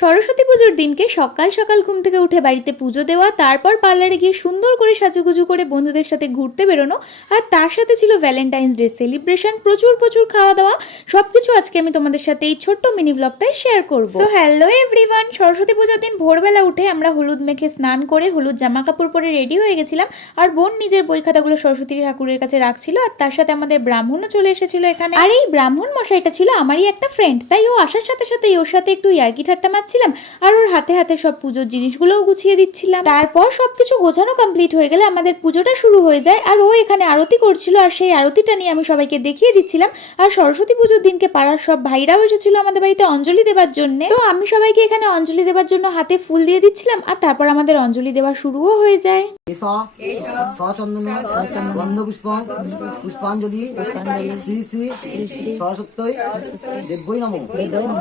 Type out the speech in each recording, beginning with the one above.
সরস্বতী পুজোর দিনকে সকাল সকাল ঘুম থেকে উঠে বাড়িতে পুজো দেওয়া, তারপর পার্লারে গিয়ে সুন্দর করে সাজুগুজু করে বন্ধুদের সাথে ঘুরতে বেরোনো, আর তার সাথে ছিল ভ্যালেন্টাইন্স ডে সেলিব্রেশন, প্রচুর প্রচুর খাওয়া দাওয়া, সবকিছু আজকে আমি তোমাদের সাথে এই ছোট্ট মিনি ব্লগটাই শেয়ার করব। সো হ্যালো এভরিওয়ান, সরস্বতী পুজোর দিন ভোরবেলা উঠে আমরা হলুদ মেখে স্নান করে হলুদ জামা কাপড় পরে রেডি হয়ে গেছিলাম, আর বোন নিজের বই খাতাগুলো সরস্বতী ঠাকুরের কাছে রাখছিল, আর তার সাথে আমাদের ব্রাহ্মণও চলে এসেছিল এখানে। আর এই ব্রাহ্মণ মশাইটা ছিল আমারই একটা ফ্রেন্ড, তাই ও আসার সাথে সাথে ওর সাথে একটু ইয়ার্কি ঠাট্টা মারছিলাম, আর ওর হাতে হাতে সব পুজোর জিনিসগুলোও গুছিয়ে দিচ্ছিলাম। তারপর সবকিছু গোছানো কমপ্লিট হয়ে গেলে আমাদের পুজোটা শুরু হয়ে যায়, আর ও এখানে আরতি করছিল, আর সেই আরতিটা নিয়ে আমি সবাইকে দেখিয়ে দিচ্ছিলাম। আর সরস্বতী পুজোর দিনকে পাড়ার সব ভাইরাও এসেছিল আমাদের বাড়িতে অঞ্জলি দেওয়ার জন্য, তো আমি সবাইকে এখানে অঞ্জলি দেওয়ার জন্য হাতে ফুল দিয়ে দিচ্ছিলাম, আর তারপর আমাদের অঞ্জলি দেওয়া শুরুও হয়ে যায়।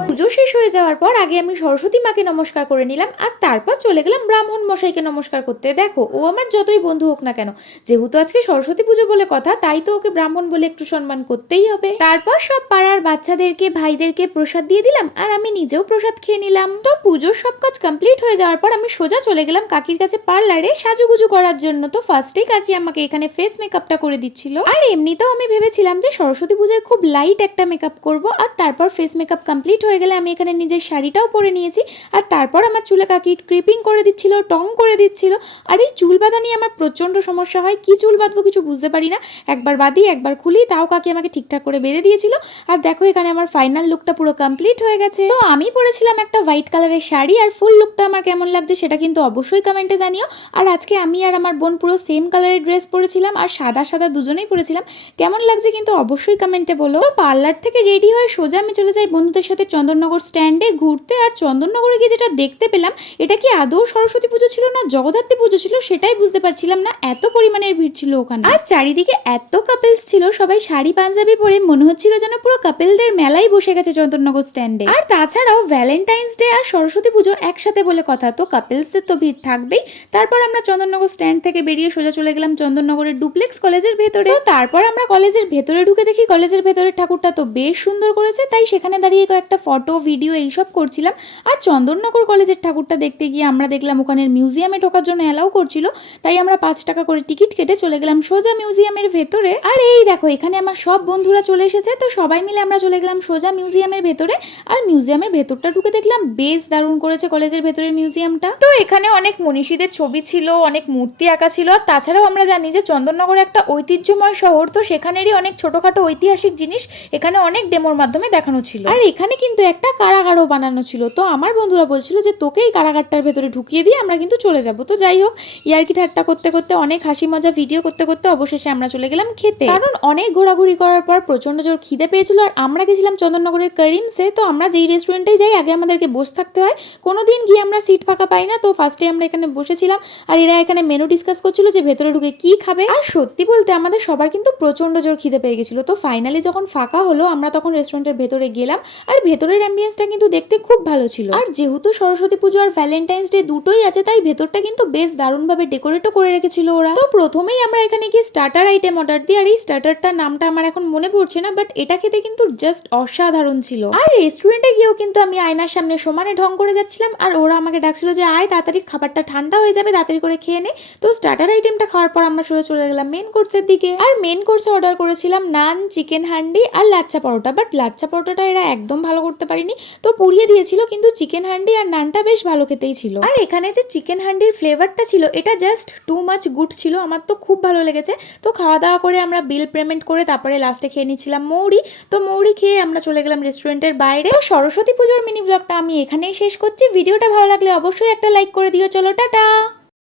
পুজো শেষ হয়ে যাওয়ার পর আগে আমি সরস্বতী মাকে নমস্কার করে নিলাম, আর তারপর চলে গেলাম ব্রাহ্মণ মশাইকে নমস্কার করতে। দেখো, ও আমার যতই বন্ধু হোক না কেন, যেহেতু আজকে সরস্বতী পুজো বলে কথা, তাই তো ওকে ব্রাহ্মণ বলে একটু সম্মান করতেই হবে। তারপর সব পাড়ার বাচ্চাদেরকে ভাইদেরকে প্রসাদ দিয়ে দিলাম, আর আমি নিজেও প্রসাদ খেয়ে নিলাম। তো পুজোর সব কাজ কমপ্লিট হয়ে যাওয়ার পর আমি সোজা চলে গেলাম কাকির কাছে পার্লারে সাজুগুজু করার জন্য। তো ফার্স্টেই কাকি আমাকে এখানে ফেস মেকআপটা করে দিচ্ছিল, আর এমনিতেও আমি ভেবেছিলাম যে সরস্বতী পুজোয় খুব লাইট একটা মেকআপ করব, আর তারপর ফেস মেকআপ কমপ্লিট হয়ে গেলে আমি এখানে নিজের শাড়িটাও পরে নিয়েছি, আর তারপর আমার চুলে কাকি ক্রিপিং করে দিচ্ছিল, টং করে দিচ্ছিল। আর এই চুল বাঁধা নিয়ে আমার প্রচন্ড সমস্যা হয়, কি চুল বাঁধবো কিছু বুঝতে পারি না, একবার বাঁধি একবার খুলি, তাও কাকি আমাকে ঠিকঠাক করে বেঁধে দিয়েছিল। আর দেখো এখানে আমার ফাইনাল লুকটা পুরো কমপ্লিট হয়ে গেছে। তো আমি পরেছিলাম একটা হোয়াইট কালারের শাড়ি, আর ফুল লুকটা আমার কেমন লাগছে সেটা কিন্তু অবশ্যই কমেন্টে জানিও। আর আজকে আমি আর আমার বোন পুরো সেম কালারের ড্রেস পরেছিলাম, আর সাদা সাদা দুজনেই পরেছিলাম, কেমন লাগছে কিন্তু অবশ্যই কমেন্টে বলো। তো পার্লার থেকে রেডি হয়ে সোজা আমি চলে যাই বন্ধুদের সাথে চন্দননগর স্ট্যান্ডে ঘুরতে। আর চন্দননগরে গিয়ে যেটা দেখতে পেলাম, এটা কি আদৌ সরস্বতী পুজো ছিল না জগদ্ধাত্রী পুজো ছিল সেটাই বুঝতে পারছিলাম না, এত পরিমাণের ভিড় ছিল ওখানে। আর চারিদিকে এত কাপেলস ছিল, সবাই শাড়ি পাঞ্জাবি পরে, মনে হচ্ছিল যেন পুরো কাপেলদের মেলাই বসে গেছে চন্দননগর স্ট্যান্ডে। আর তাছাড়াও ভ্যালেন্টাইন্স ডে আর সরস্বতী পুজো একসাথে বলে কথা, তো কাপেলসদের তো ভিড় থাকবেই। তারপর আমরা চন্দননগর স্ট্যান্ড থেকে বেরিয়ে সোজা চলে গেলাম চন্দননগরের ডুপ্লেক্স কলেজের ভেতরে। তারপর আমরা কলেজের ভেতরে ঢুকে দেখি কলেজের ভেতরের ঠাকুরটা তো বেশ সুন্দর করেছে, তাই সেখানে দাঁড়িয়ে কয়েকটা ফটো ভিডিও এইসব করছিলাম। আর চন্দননগর কলেজের ঠাকুরটা দেখতে গিয়ে আমরা দেখলাম ওখানের মিউজিয়ামে ঢোকার জন্য অ্যালাউ করছিল, তাই আমরা 5 টাকা করে টিকিট কেটে চলে গেলাম সোজা মিউজিয়ামের ভেতরে। আর এই দেখো এখানে আমার সব বন্ধুরা চলে এসেছে, তো সবাই মিলে আমরা চলে গেলাম সোজা মিউজিয়ামের ভেতরে। আর মিউজিয়ামের ভেতরটা ঢুকে দেখলাম বেশ দারুণ করেছে কলেজের ভেতরের মিউজিয়ামটা। তো এখানে অনেক মনীষীদের ছবি ছিল, অনেক মূর্তি আঁকা ছিল, আর তাছাড়াও আমরা জানি যে চন্দননগর একটা ঐতিহ্যময় শহর, তো সেখানেরই অনেক ছোটখাটো ঐতিহাসিক জিনিস এখানে অনেক ডেমোর মাধ্যমে দেখানো ছিল। আর এখানে কিন্তু একটা কারাগারও বানানো ছিল, তো আমার বন্ধুরা বলছিল যে তোকে এই কারাগারটার ভেতরে ঢুকিয়ে দিয়ে আমরা কিন্তু চলে যাব। তো যাই হোক, ইয়ার্কি ঠাট্টা করতে করতে অনেক হাসি মজা ভিডিও করতে করতে অবশেষে আমরা চলে গেলাম খেতে, কারণ অনেক ঘোরাঘুরি করার পর প্রচন্ড জোর খিদে পেয়েছিল। আর আমরা গেছিলাম চন্দননগরের করিমসে, তো আমরা যেই রেস্টুরেন্টেই যাই আগে আমাদেরকে বসে থাকতে হয়, কোনোদিন গিয়ে আমরা সিট ফাঁকা পাই না। তো ফার্স্টে আমরা এখানে বসেছিলাম, আর এরা এখানে মেনু ডিসকাস করছিল যে ভেতরে ঢুকে কি খাবে। আর সত্যি বলতে আমাদের সবার কিন্তু প্রচন্ড জোর খিদে পেয়ে গেছিল। তো ফাইনালি যখন ফাঁকা হলো আমরা তখন রেস্টুরেন্টের ভেতরে গেলাম, আর ভেতরের অ্যাম্বিয়েন্সটা কিন্তু দেখতে খুব ভালো ছিল। আর যেহেতু সরস্বতী পুজো আর ভ্যালেন্টাইন্স ডে দুটোই আছে, তাই ভেতরটা কিন্তু বেশ দারুণভাবে ডেকোরেটও করে রেখেছিল ওরা। তো প্রথমেই আমরা এখানে গিয়ে স্টার্টার আইটেম অর্ডার দিই, আর এই স্টার্টারটার নামটা আমার এখন মনে পড়ছে না, বাট এটা খেতে কিন্তু জাস্ট অসাধারণ ছিল। আর রেস্টুরেন্টে গিয়েও কিন্তু আমি আয়নার সামনে সমানে ঢং করে যাচ্ছিলাম, আর ওরা আমাকে ডাকছিল যে আয় তাড়াতাড়ি খাবারটা ঠান্ডা হয়ে যাবে, তাড়াতাড়ি করে খেয়ে নে। তো স্টার্টার আইটেমটা খাওয়ার পর আমরা সোজা চলে গেলাম মেন কোর্সের দিকে। আর মেন কোর্সে অর্ডার করেছিলাম নান, চিকেন হান্ডি আর লাচ্চা পরোটা, বাট লাচ্চা পরোটাটা এরা একদম ভালো করতে পারিনি, তো পুড়িয়ে দিয়েছিল, কিন্তু চিকেন হান্ডি আর নানটা বেশ ভালো খেতেই ছিল। আর এখানে যে চিকেন হান্ডির ফ্লেভারটা ছিল এটা জাস্ট টু মাচ গুড ছিল, আমার তো খুব ভালো লেগেছে। তো খাওয়া দাওয়া করে আমরা বিল পেমেন্ট করে তারপরে লাস্টে খেয়ে নিচ্ছিলাম মৌরি। তো মৌরি খেয়ে আমরা চলে গেলাম রেস্টুরেন্টের বাইরে। সরস্বতী পুজোর মিনি ব্লগটা আমি এখানেই শেষ করছি। ভিডিওটা ভালো লাগলে অবশ্যই একটা লাইক করে দিও। চলো টাটা।